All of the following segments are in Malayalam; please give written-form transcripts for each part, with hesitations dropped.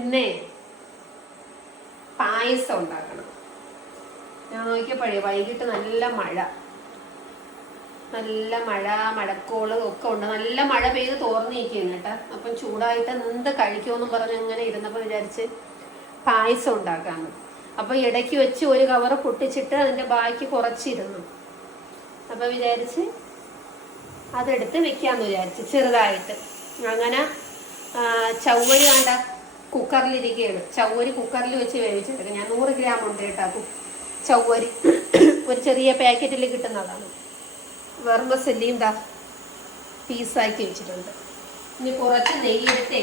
ഇന്നേ പായസം ഉണ്ടാക്കണം. ഞാൻ നോക്കിയപ്പോഴേ വൈകിട്ട് നല്ല മഴ, മഴക്കോള് ഒക്കെ ഉണ്ട്. നല്ല മഴ പെയ്ത് തോർന്നിരിക്കുകയാണ് കേട്ടാ. അപ്പം ചൂടായിട്ട് എന്ത് കഴിക്കുമെന്നും പറഞ്ഞ് ഇങ്ങനെ ഇരുന്നപ്പോൾ വിചാരിച്ച് പായസം ഉണ്ടാക്കാന്ന്. അപ്പൊ ഇടയ്ക്ക് വെച്ച് ഒരു കവറ് പൊട്ടിച്ചിട്ട് അതിന്റെ ബാക്കി കുറച്ചിരുന്നു. അപ്പൊ വിചാരിച്ച് അതെടുത്ത് വെക്കാന്ന് വിചാരിച്ച് ചെറുതായിട്ട്. അങ്ങനെ ചവ്വരി വേണ്ട കുക്കറിലിരിക്കുകയാണ്. ചവ്വരി കുക്കറിൽ വെച്ച് വേവിച്ചെടുക്കുക. ഞാൻ 100 ഗ്രാം ഉണ്ട് കേട്ടാ ചവ്വരി. ഒരു ചെറിയ പാക്കറ്റിൽ കിട്ടുന്നതാണ്. വെർമസെല്ലിയും പീസാക്കി വെച്ചിട്ടുണ്ട്. ഇനി കുറച്ച് നെയ്യെടുത്തേ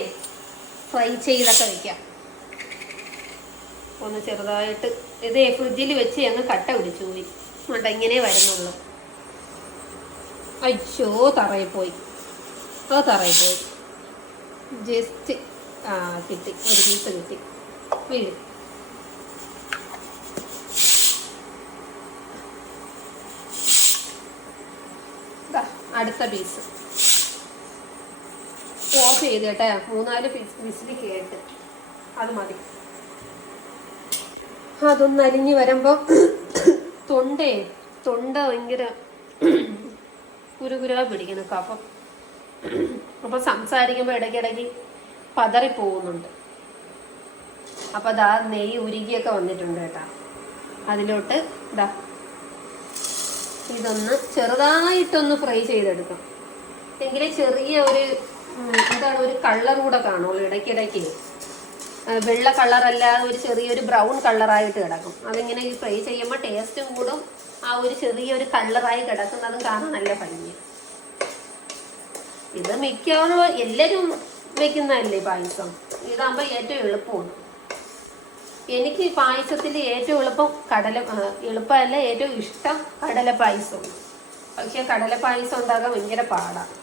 ഫ്രൈ ചെയ്തൊക്കെ വെക്കാം. ഒന്ന് ചെറുതായിട്ട് ഇത് ഫ്രിഡ്ജിൽ വെച്ച് അങ്ങ് കട്ട പിടിച്ചു പോയി. അതുകൊണ്ട് ഇങ്ങനെ വരുന്നുള്ളൂ. അയ്യോ തറയിൽ പോയി. ജസ്റ്റ് കിട്ടി, ഒരു പീസ് കിട്ടി. വീഴും. അടുത്ത പീസ് ഓഫ് ചെയ്ത് കേട്ടാ. 3-4 വിസിൽ കേട്ട് അത് മതി. അതൊന്ന് അരിഞ്ഞ് വരുമ്പോ തൊണ്ട ഭയങ്കര കുരുകുരാ പിടിക്കുന്നു കഫം. അപ്പൊ സംസാരിക്കുമ്പോ ഇടയ്ക്കിടയ്ക്ക് പതറി പോകുന്നുണ്ട്. അപ്പൊ നെയ്യ് ഉരുകിയൊക്കെ വന്നിട്ടുണ്ട് കേട്ടാ. അതിലോട്ട് ഇതൊന്ന് ചെറുതായിട്ടൊന്ന് ഫ്രൈ ചെയ്തെടുക്കാം. എങ്കിലേ ചെറിയ ഒരു കളർ കൂടെ കാണുള്ളൂ. ഇടയ്ക്കിടയ്ക്ക് വെള്ള കളറല്ലാതെ ഒരു ചെറിയൊരു ബ്രൗൺ കളറായിട്ട് കിടക്കും. അതിങ്ങനെ ഈ ഫ്രൈ ചെയ്യുമ്പോൾ ടേസ്റ്റും കൂടും. ആ ഒരു ചെറിയൊരു കളറായി കിടക്കുന്നതും കാണാൻ നല്ല ഭംഗി. ഇത് മിക്കവാറും എല്ലാവരും വെക്കുന്നതല്ലേ പായസം. ഇതാകുമ്പോൾ ഏറ്റവും എളുപ്പമാണ്. എനിക്ക് പായസത്തിൽ ഏറ്റവും എളുപ്പമല്ല ഏറ്റവും ഇഷ്ടം കടല പായസമാണ്. പക്ഷെ കടല പായസം ഉണ്ടാക്കാൻ ഭയങ്കര പാടാണ്.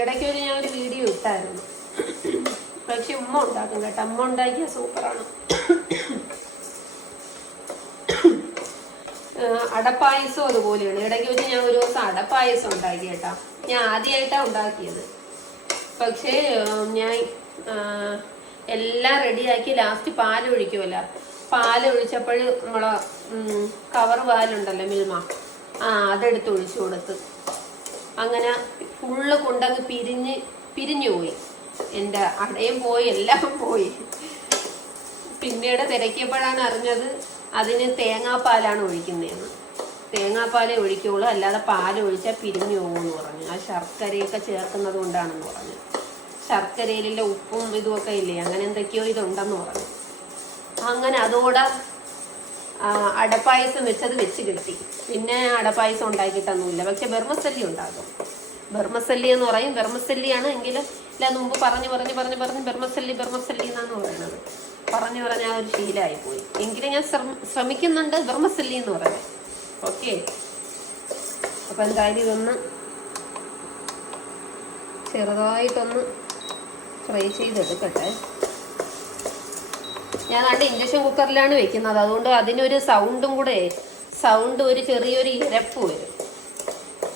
ഇടയ്ക്ക് ഞാൻ ഒരു വീഡിയോ ഇട്ടായിരുന്നു. പക്ഷെ ഉമ്മ ഉണ്ടാക്കും കേട്ടോ. അമ്മ ഉണ്ടാക്കിയ സൂപ്പറാണ്. അടപ്പായസം അതുപോലെയാണ്. ഇടയ്ക്ക് വെച്ച് ഞാൻ ഒരു ദിവസം അടപ്പായസം ഉണ്ടാക്കി കേട്ടാ. ഞാൻ ആദ്യമായിട്ടാണ് ഉണ്ടാക്കിയത്. പക്ഷേ ഞാൻ എല്ലാം റെഡിയാക്കി ലാസ്റ്റ് പാലൊഴിക്കുമല്ലോ. പാലൊഴിച്ചപ്പോൾ നമ്മളെ കവർ പാലുണ്ടല്ലോ മിൽമ, അതെടുത്ത് ഒഴിച്ചു കൊടുത്ത് അങ്ങനെ ഫുള്ള് കൊണ്ടങ്ങ് പിരിഞ്ഞു പോയി. എൻ്റെ അടയും പോയി, എല്ലാം പോയി. പിന്നീട് തിരക്കിയപ്പോഴാണ് അറിഞ്ഞത് അതിന് തേങ്ങാപ്പാലാണ് ഒഴിക്കുന്നതെന്ന്. തേങ്ങാപ്പാലേ ഒഴിക്കുള്ളൂ, അല്ലാതെ പാൽ ഒഴിച്ചാൽ പിരിഞ്ഞു പോകുമെന്ന് പറഞ്ഞു. ആ ശർക്കരയൊക്കെ ചേർക്കുന്നത് കൊണ്ടാണെന്ന് പറഞ്ഞു. ശർക്കരയിലുള്ള ഉപ്പും ഇതുമൊക്കെ ഇല്ലേ, അങ്ങനെ എന്തൊക്കെയോ ഇതുണ്ടെന്ന് പറഞ്ഞു. അങ്ങനെ അതോടെ അടപ്പായസം വെച്ച് കിട്ടി. പിന്നെ അടപ്പായസം ഉണ്ടാക്കിയിട്ടൊന്നുമില്ല. പക്ഷെ ബെർമസല്ലി ഉണ്ടാകും. ബെർമസല്ലി എന്ന് പറയും. ബെർമസല്ലിയാണ് എങ്കിലും ഇല്ല, മുമ്പ് പറഞ്ഞ് ബെർമസല്ലി എന്നാണ് പറയുന്നത്. പറഞ്ഞ് ആ ഒരു ശീലമായി പോയി. എങ്കിലും ഞാൻ ശ്രമിക്കുന്നുണ്ട് ബെർമസല്ലി എന്ന് പറയാൻ. ഓക്കെ, അപ്പൊ എന്തായാലും ഇതൊന്ന് ചെറുതായിട്ടൊന്ന് ഫ്രൈ ചെയ്തെടുക്കട്ടെ. ഞാൻ ഇൻഡക്ഷൻ കുക്കറിലാണ് വെക്കുന്നത്. അതുകൊണ്ട് അതിനൊരു ഒരു ചെറിയൊരു ഇരപ്പ് വരും.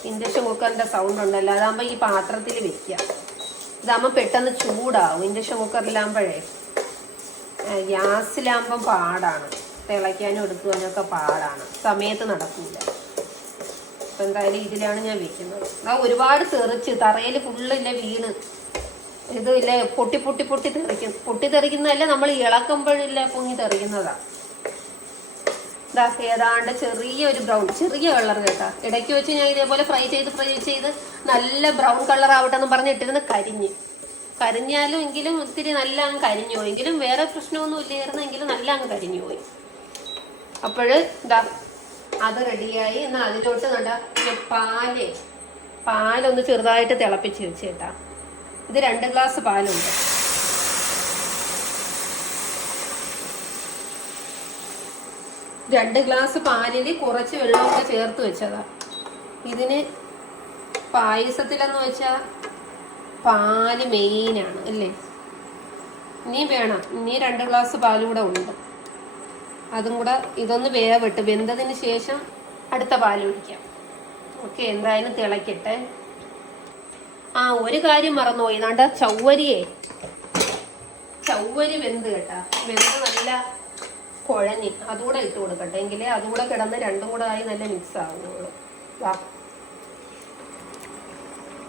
ഇൻഡക്ഷൻ കുക്കറിന്റെ സൗണ്ട് ഉണ്ടല്ലോ, അതാകുമ്പോൾ ഈ പാത്രത്തിൽ വെക്കുക. ഇതാകുമ്പോൾ പെട്ടെന്ന് ചൂടാവും. ഇൻഡക്ഷൻ കുക്കറിലാകുമ്പോഴേ, ഗ്യാസിലാകുമ്പം പാടാണ്. തിളയ്ക്കാനും എടുക്കുവാനും ഒക്കെ പാടാണ്. സമയത്ത് നടക്കില്ല. അപ്പം എന്തായാലും ഇതിലാണ് ഞാൻ വെക്കുന്നത്. ഒരുപാട് തെറിച്ച് തറയിൽ ഫുള്ളില്ല വീണ്. ഇതില്ല പൊട്ടിത്തെറിക്കുന്നതല്ല, നമ്മൾ ഇളക്കുമ്പോഴില്ല പൊങ്ങി തെറിക്കുന്നതാണ്. ഏതാണ്ട് ചെറിയൊരു ബ്രൗൺ, ചെറിയ കളർ കേട്ടാ. ഇടയ്ക്ക് വെച്ച് ഞാൻ ഇതേപോലെ ഫ്രൈ ചെയ്ത് നല്ല ബ്രൗൺ കളർ ആവട്ടെ എന്ന് പറഞ്ഞിട്ടിരുന്ന് കരിഞ്ഞാലും എങ്കിലും ഒത്തിരി നല്ല അങ്ങ് കരിഞ്ഞു പോയി. എങ്കിലും വേറെ പ്രശ്നമൊന്നും ഇല്ലായിരുന്നു. എങ്കിലും നല്ല അങ്ങ് കരിഞ്ഞു പോയി. അപ്പോഴ് അത് റെഡിയായി. എന്നാൽ അതിലോട്ട് പാലൊന്ന് ചെറുതായിട്ട് തിളപ്പിച്ച് വെച്ചേട്ടാ. ഇത് 2 ഗ്ലാസ് പാലുണ്ട്. രണ്ട് ഗ്ലാസ് പാലിൽ കുറച്ച് വെള്ളമൊക്കെ ചേർത്ത് വെച്ചതാ. ഇതിന് പായസത്തിലെന്ന് വെച്ചാൽ പാല് മെയിനാണ് അല്ലേ. ഇനി വേണം, ഇനി 2 ഗ്ലാസ് പാലും കൂടെ ഉണ്ട്. അതും കൂടെ ഇതൊന്ന് വെന്തതിന് ശേഷം അടുത്ത പാൽ ഒഴിക്കാം. ഓക്കെ, എന്തായാലും തിളക്കട്ടെ. ഒരു കാര്യം മറന്നുപോയി. ചവ്വരിയെ ചവ്വരി വെന്ത് കേട്ടാ, വെന്ത് നല്ല കുഴഞ്ഞ് അതുകൂടെ ഇട്ട് കൊടുക്കട്ടെ, എങ്കിലേ അതുകൂടെ കിടന്ന് രണ്ടും കൂടെ ആയി നല്ല മിക്സ് ആവുന്നുള്ളൂ. വാ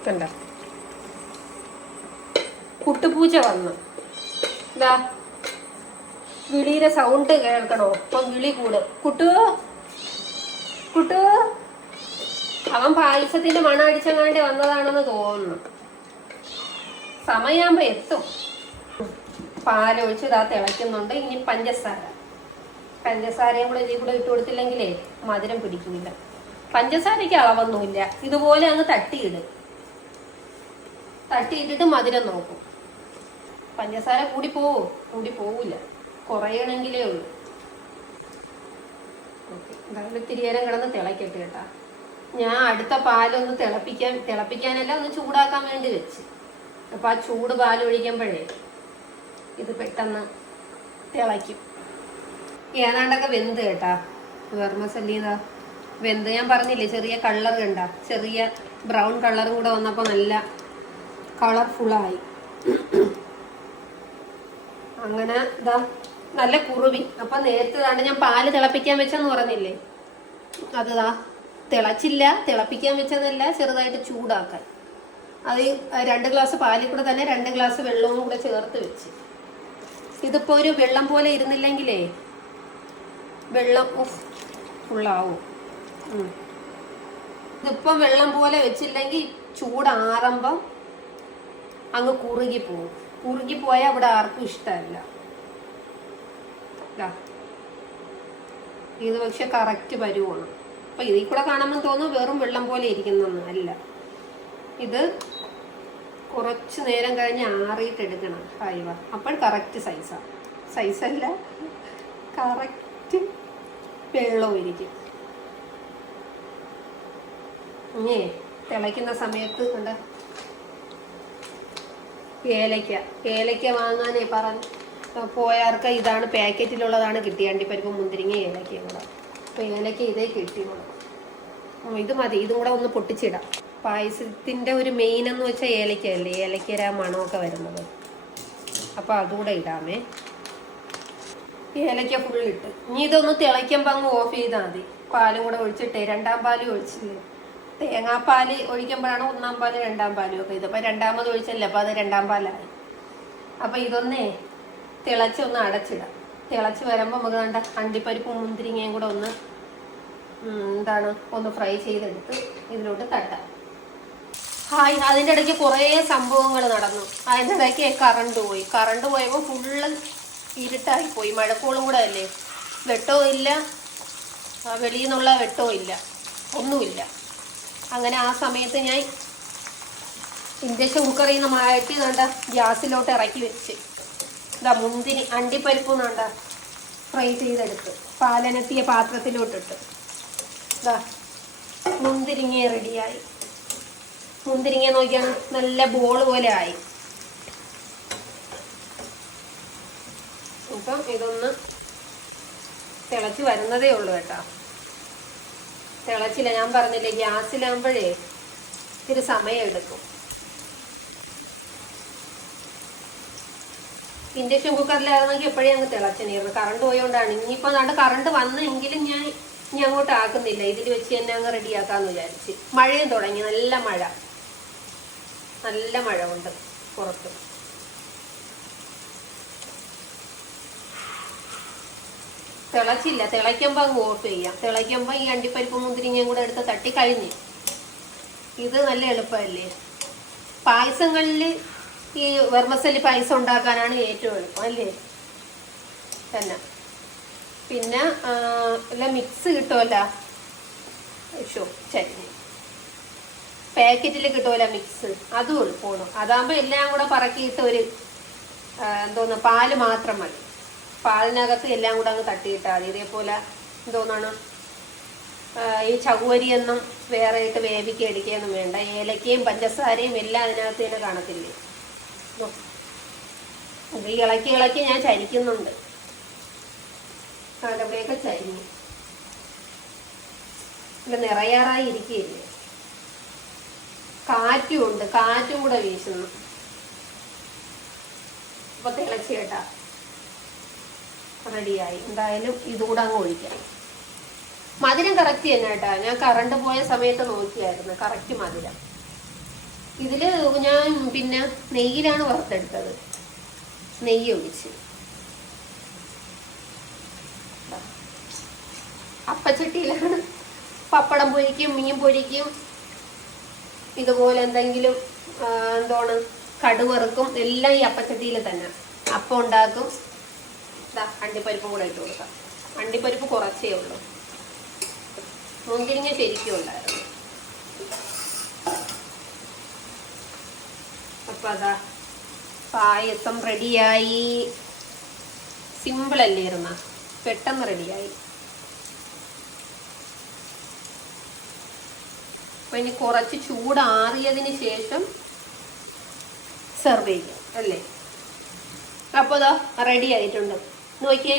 കണ്ട പുട്ടുപൂച്ച വന്നു. ഇതാ വിളിയുടെ സൗണ്ട് കേൾക്കണോ? അപ്പം വിളി കൂട്. കുട്ടു കുട്ടു, അവൻ പായസത്തിന്റെ മണം അടിച്ചങ്ങാണ്ട് വന്നതാണെന്ന് തോന്നുന്നു. സമയാകുമ്പോ എത്തും. പാലൊഴിച്ച് ഇതാ തിളയ്ക്കുന്നുണ്ട്. ഇനി പഞ്ചസാരയും കൂടെ ഇതിൽ കൂടെ ഇട്ട് കൊടുത്തില്ലെങ്കിലേ മധുരം പിടിക്കില്ല. പഞ്ചസാരയ്ക്ക് അളവൊന്നുമില്ല, ഇതുപോലെ അങ്ങ് തട്ടിയിട്ടിട്ട് മധുരം നോക്കും. പഞ്ചസാര കൂടി പോവില്ല, കുറയണമെങ്കിലേ ഉള്ളൂ. എന്തായാലും ഇത്തിരി നേരം കിടന്ന് തിളക്കട്ടെ കേട്ടാ. ഞാൻ അടുത്ത പാലൊന്ന് തിളപ്പിക്കാനല്ല, ഒന്ന് ചൂടാക്കാൻ വേണ്ടി വെച്ച്. അപ്പൊ ആ ചൂട് പാലൊഴിക്കുമ്പോഴേ ഇത് പെട്ടെന്ന് തിളയ്ക്കും. ഏതാണ്ടൊക്കെ വെന്ത് കേട്ടാ. വെർമസല്ലി വെന്ത്. ഞാൻ പറഞ്ഞില്ലേ ചെറിയ കളർ കണ്ട, ചെറിയ ബ്രൗൺ കളറും കൂടെ വന്നപ്പോൾ നല്ല കളർഫുള്ളായി. അങ്ങനെ ഇതാ നല്ല കുറുവി. അപ്പൊ നേരത്തെ ഞാൻ പാല് തിളപ്പിക്കാൻ വെച്ചെന്ന് പറഞ്ഞില്ലേ, അത് തിളപ്പിക്കാൻ വെച്ചതല്ല, ചെറുതായിട്ട് ചൂടാക്കാൻ. അത് 2 ഗ്ലാസ് പാലിൽ കൂടെ തന്നെ 2 ഗ്ലാസ് വെള്ളവും കൂടെ ചേർത്ത് വെച്ച്. ഇതിപ്പോ ഒരു വെള്ളം പോലെ ഇരുന്നില്ലെങ്കിലേ വെള്ളം ഫുള്ളാവും. ഇതിപ്പം വെള്ളം പോലെ വെച്ചില്ലെങ്കിൽ ചൂടാറുമ്പം അങ്ങ് കുറുകിപ്പോയാൽ അവിടെ ആർക്കും ഇഷ്ടമല്ല. ഇത് പക്ഷെ കറക്റ്റ് പരുവാണ്. അപ്പൊ ഇതിൽ കൂടെ കാണുമ്പോൾ തോന്നും വെറും വെള്ളം പോലെ ഇരിക്കുന്നൊന്നും അല്ല. ഇത് കുറച്ച് നേരം കഴിഞ്ഞ് ആറിയിട്ട് എടുക്കണം ഹൈവ. അപ്പോൾ കറക്റ്റ് സൈസല്ല, കറക്റ്റ് വെള്ളവും ഇരിക്കും. ഇനി തിളയ്ക്കുന്ന സമയത്ത് കണ്ട ഏലയ്ക്ക വാങ്ങാനേ പോയാർക്ക് ഇതാണ് പാക്കറ്റിലുള്ളതാണ് കിട്ടിയ, അണ്ടിപ്പരിപ്പ് മുന്തിരിങ്ങ ഏലക്കയും കൂടെ. അപ്പോൾ ഏലയ്ക്ക ഇതേ കിട്ടിയുള്ളൂ. ഇത് മതി, ഇതും കൂടെ ഒന്ന് പൊട്ടിച്ചിടാം. പായസത്തിൻ്റെ ഒരു മെയിൻ എന്ന് വെച്ചാൽ ഏലയ്ക്കല്ലേ, ഏലയ്ക്കര മണമൊക്കെ വരുന്നത്. അപ്പോൾ അതുകൂടെ ഇടാമേ. ഏലയ്ക്ക ഫുള്ളിട്ട് ഇനി ഇതൊന്ന് തിളയ്ക്കുമ്പോൾ അങ്ങ് ഓഫ് ചെയ്താൽ മതി. പാലും കൂടെ ഒഴിച്ചിട്ടേ, 2ാം പാല് ഒഴിച്ചില്ലേ. തേങ്ങാപ്പാല് ഒഴിക്കുമ്പോഴാണ് 1ാം പാല് 2ാം പാലും ഒക്കെ. ഇതിപ്പോൾ 2ാമത് ഒഴിച്ചല്ലേ, അപ്പോൾ അത് 2ാം പാലായി. അപ്പോൾ ഇതൊന്നേ തിളച്ചൊന്ന് അടച്ചിടാം. തിളച്ച് വരുമ്പോൾ നമുക്ക് വേണ്ട അണ്ടിപ്പരിപ്പും മുന്തിരിങ്ങയും കൂടെ ഒന്ന് ഒന്ന് ഫ്രൈ ചെയ്തെടുത്ത് ഇതിലോട്ട് തട്ടാം. അതിൻ്റെ ഇടയ്ക്ക് കുറേ സംഭവങ്ങൾ നടന്നു. അതിൻ്റെ ഇടയ്ക്ക് കറണ്ട് പോയപ്പോൾ ഫുള്ള് ഇരുട്ടായിപ്പോയി. മഴക്കോളും കൂടെ അല്ലേ, വെട്ടവും ഇല്ല, വെളിയിൽ നിന്നുള്ള വെട്ടവും ഇല്ല, ഒന്നുമില്ല. അങ്ങനെ ആ സമയത്ത് ഞാൻ ഇൻഡക്ഷൻ കുക്കറിൽ നിന്ന് മാറ്റി ഗ്യാസിലോട്ട് ഇറക്കി വെച്ച് മുന്തിരി അണ്ടിപ്പരിപ്പ് ഫ്രൈ ചെയ്തെടുത്ത് പാലനത്തിയ പാത്രത്തിലോട്ടിട്ട് മുന്തിരിങ്ങ റെഡിയായി. മുന്തിരിങ്ങ നോക്കിയാണ് നല്ല ബോൾ പോലെ ആയി. അപ്പം ഇതൊന്ന് തിളച്ച് വരുന്നതേ ഉള്ളൂ കേട്ടോ. തിളച്ചില്ല, ഞാൻ പറഞ്ഞില്ലേ ഗ്യാസിലാകുമ്പോഴേ ഇത്തിരി സമയം എടുക്കും. ഇൻഡക്ഷൻ കുക്കറിലായിരുന്നെങ്കിൽ എപ്പോഴേ അങ്ങ് തിളച്ചെന്നിരുന്നു. കറണ്ട് പോയോണ്ടാണ്. ഇനിയിപ്പോൾ കറണ്ട് വന്നെങ്കിലും ഞാൻ ഇനി അങ്ങോട്ട് ആക്കുന്നില്ല, ഇതിൽ വെച്ച് തന്നെ അങ്ങ് റെഡിയാക്കാന്ന് വിചാരിച്ച്. മഴയും തുടങ്ങി, നല്ല മഴ ഉണ്ട് പുറത്ത്. തിളച്ചില്ല, തിളയ്ക്കുമ്പോൾ അങ്ങ് ഓഫ് ചെയ്യാം. തിളയ്ക്കുമ്പോൾ ഈ അണ്ടിപ്പരിപ്പ് മുന്തിരിങ്ങയും കൂടെ എടുത്ത് തട്ടി കഴിഞ്ഞ്. ഇത് നല്ല എളുപ്പമല്ലേ. പായസങ്ങളിൽ ഈ വെർമസല്ലി പായസം ഉണ്ടാക്കാനാണ് ഏറ്റവും എളുപ്പം അല്ലേ തന്നെ. പിന്നെ എല്ലാം മിക്സ് കിട്ടുമല്ല, ചട്നി പാക്കറ്റിൽ കിട്ടുമല്ല മിക്സ്, അതും എളുപ്പമാണ്. അതാകുമ്പോൾ എല്ലാം കൂടെ പറക്കിയിട്ട് പാല് മാത്രം മതി. പാലിനകത്ത് എല്ലാം കൂടെ അങ്ങ് തട്ടിയിട്ടാൽ മതി. ഇതേപോലെ ഈ ചവ്വരിയൊന്നും വേറെ ഇട്ട് വേവിക്കടിക്കുകയൊന്നും വേണ്ട. ഏലക്കയും പഞ്ചസാരയും എല്ലാം അതിനകത്ത് തന്നെ കാണത്തില്ലേ. ഇത് ഇളക്കി ഞാൻ ചരിക്കുന്നുണ്ട്. അവിടെയൊക്കെ ചരിഞ്ഞു ഇവിടെ നിറയാറായി ഇരിക്കുകയില്ലേ. കാറ്റും ഉണ്ട്, കാറ്റും കൂടെ വീശുന്നു. അപ്പൊ തിളച്ച് കേട്ടാ റെഡിയായി. എന്തായാലും ഇതുകൂടെ അങ്ങ് ഒഴിക്കാം. മധുരം കറക്റ്റ് തന്നെ കേട്ടാ. ഞാൻ കറണ്ട് പോയ സമയത്ത് നോക്കിയായിരുന്നു, കറക്റ്റ് മധുരം. ഇതില് ഞാൻ പിന്നെ നെയ്യിലാണ് വറുത്തെടുത്തത്, നെയ്യ് ഒഴിച്ച്. അപ്പച്ചട്ടിയിലാണ് പപ്പടം പൊരിക്കും, മീൻ പൊരിക്കും, ഇതുപോലെ എന്തെങ്കിലും എന്താണ് കടുവറുക്കും, എല്ലാം ഈ അപ്പച്ചട്ടിയിൽ തന്നെ. അപ്പം ഉണ്ടാക്കും. അണ്ടിപ്പരിപ്പും കൂടെ ഇട്ട് കൊടുക്കാം. അണ്ടിപ്പരിപ്പ് കുറച്ചേ ഉള്ളൂ, മുന്തിരിങ്ങ ശരിക്കും ഉണ്ടായിരുന്നു. അപ്പൊ അതാ പായസം റെഡിയായി. സിമ്പിൾ അല്ലായിരുന്ന, പെട്ടെന്ന് റെഡിയായി. അപ്പൊ ഇനി കുറച്ച് ചൂടാറിയതിന് ശേഷം സെർവ് ചെയ്യാം അല്ലേ. അപ്പൊ ഇതാ റെഡി ആയിട്ടുണ്ട്. നോക്കിയേ,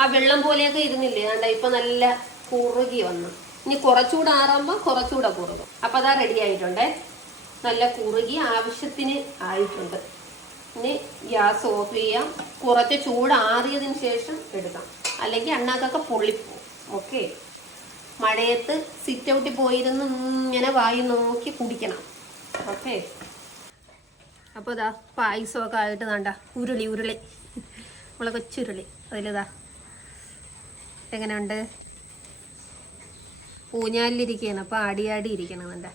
ആ വെള്ളം പോലെയൊക്കെ ഇരുന്നില്ലേ, കണ്ട ഇപ്പൊ നല്ല കുറുകി വന്നു. ഇനി കുറച്ചുകൂടെ ആറുമ്പോൾ കുറച്ചുകൂടെ കുറുകും. അപ്പൊ അതാ റെഡി ആയിട്ടുണ്ടേ, നല്ല കുറുകി ആവശ്യത്തിന് ആയിട്ടുണ്ട്. ഇനി ഗ്യാസ് ഓഫ് ചെയ്യാം. കുറച്ച് ചൂടാറിയതിന് ശേഷം എടുക്കാം, അല്ലെങ്കിൽ അണ്ണാക്കൊക്കെ പൊള്ളിപ്പോവും. ഓക്കെ, മഴയത്ത് സിറ്റ് ഔട്ടിൽ പോയിരുന്ന് ഇങ്ങനെ വായി നോക്കി കുടിക്കണം. ഓക്കെ, അപ്പോൾ ഇതാ പായസമൊക്കെ ആയിട്ട് വേണ്ട ഉരുളി നമ്മളെ കൊച്ചുരുളി. അതിലിതാ എങ്ങനെയുണ്ട്, ഊഞ്ഞാലിലിരിക്കുകയാണ്. അപ്പോൾ ആടി ഇരിക്കണം. വേണ്ട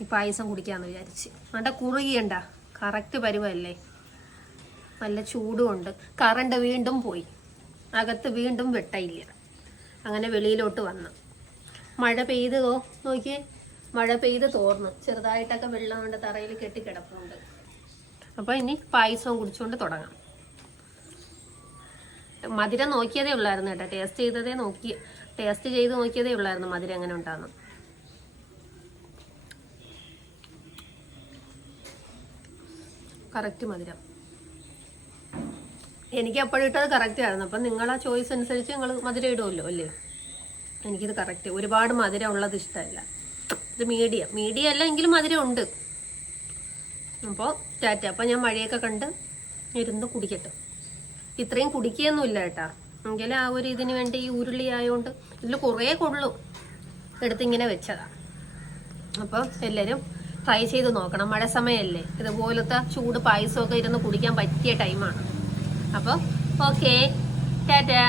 ഈ പായസം കുടിക്കാമെന്ന് വിചാരിച്ച്. വേണ്ട കുറുകിയണ്ട, കറക്റ്റ് പരുവല്ലേ. നല്ല ചൂടുമുണ്ട്. കറണ്ട് വീണ്ടും പോയി, അകത്ത് വീണ്ടും വെട്ടയില്ല. അങ്ങനെ വെളിയിലോട്ട് വന്നു. മഴ പെയ്തതോ നോക്കിയേ, മഴ പെയ്ത് തോർന്ന് ചെറുതായിട്ടൊക്കെ വെള്ളം കൊണ്ട് തറയിൽ കെട്ടിക്കിടപ്പുണ്ട്. അപ്പോൾ ഇനി പായസവും കുടിച്ചുകൊണ്ട് തുടങ്ങാം. മധുരം നോക്കിയതേ ഉള്ളായിരുന്നു കേട്ടോ, ടേസ്റ്റ് ചെയ്ത് നോക്കിയതേ ഉള്ളായിരുന്നു മധുരം എങ്ങനെ ഉണ്ടാകുന്നു. കറക്റ്റ് മധുരം. എനിക്ക് അപ്പോഴും ഇട്ടത് കറക്റ്റ് ആയിരുന്നു. അപ്പം നിങ്ങളാ ചോയ്സ് അനുസരിച്ച് നിങ്ങൾ മധുരം ഇടുമല്ലോ അല്ലേ. എനിക്കിത് കറക്റ്റ്. ഒരുപാട് മധുരം ഉള്ളത് ഇഷ്ടമല്ല. ഇത് മീഡിയം അല്ല എങ്കിലും മധുരം ഉണ്ട്. അപ്പോൾ ടാറ്റ. അപ്പം ഞാൻ മഴയൊക്കെ കണ്ട് ഇരുന്ന് കുടിക്കട്ടെ. ഇത്രയും കുടിക്കുകയൊന്നുമില്ല കേട്ടാ, എങ്കിലും ആ ഒരു ഇതിന് വേണ്ടി ഈ ഉരുളി ആയതുകൊണ്ട് ഇതിൽ കുറേ കൊള്ളും, എടുത്തിങ്ങനെ വെച്ചതാണ്. അപ്പോൾ എല്ലാവരും ട്രൈ ചെയ്ത് നോക്കണം. മഴ സമയമല്ലേ, ഇതുപോലത്തെ ചൂട് പായസമൊക്കെ ഇരുന്ന് കുടിക്കാൻ പറ്റിയ ടൈമാണ്. അപ്പോൾ ഓക്കെ, ടാറ്റാ.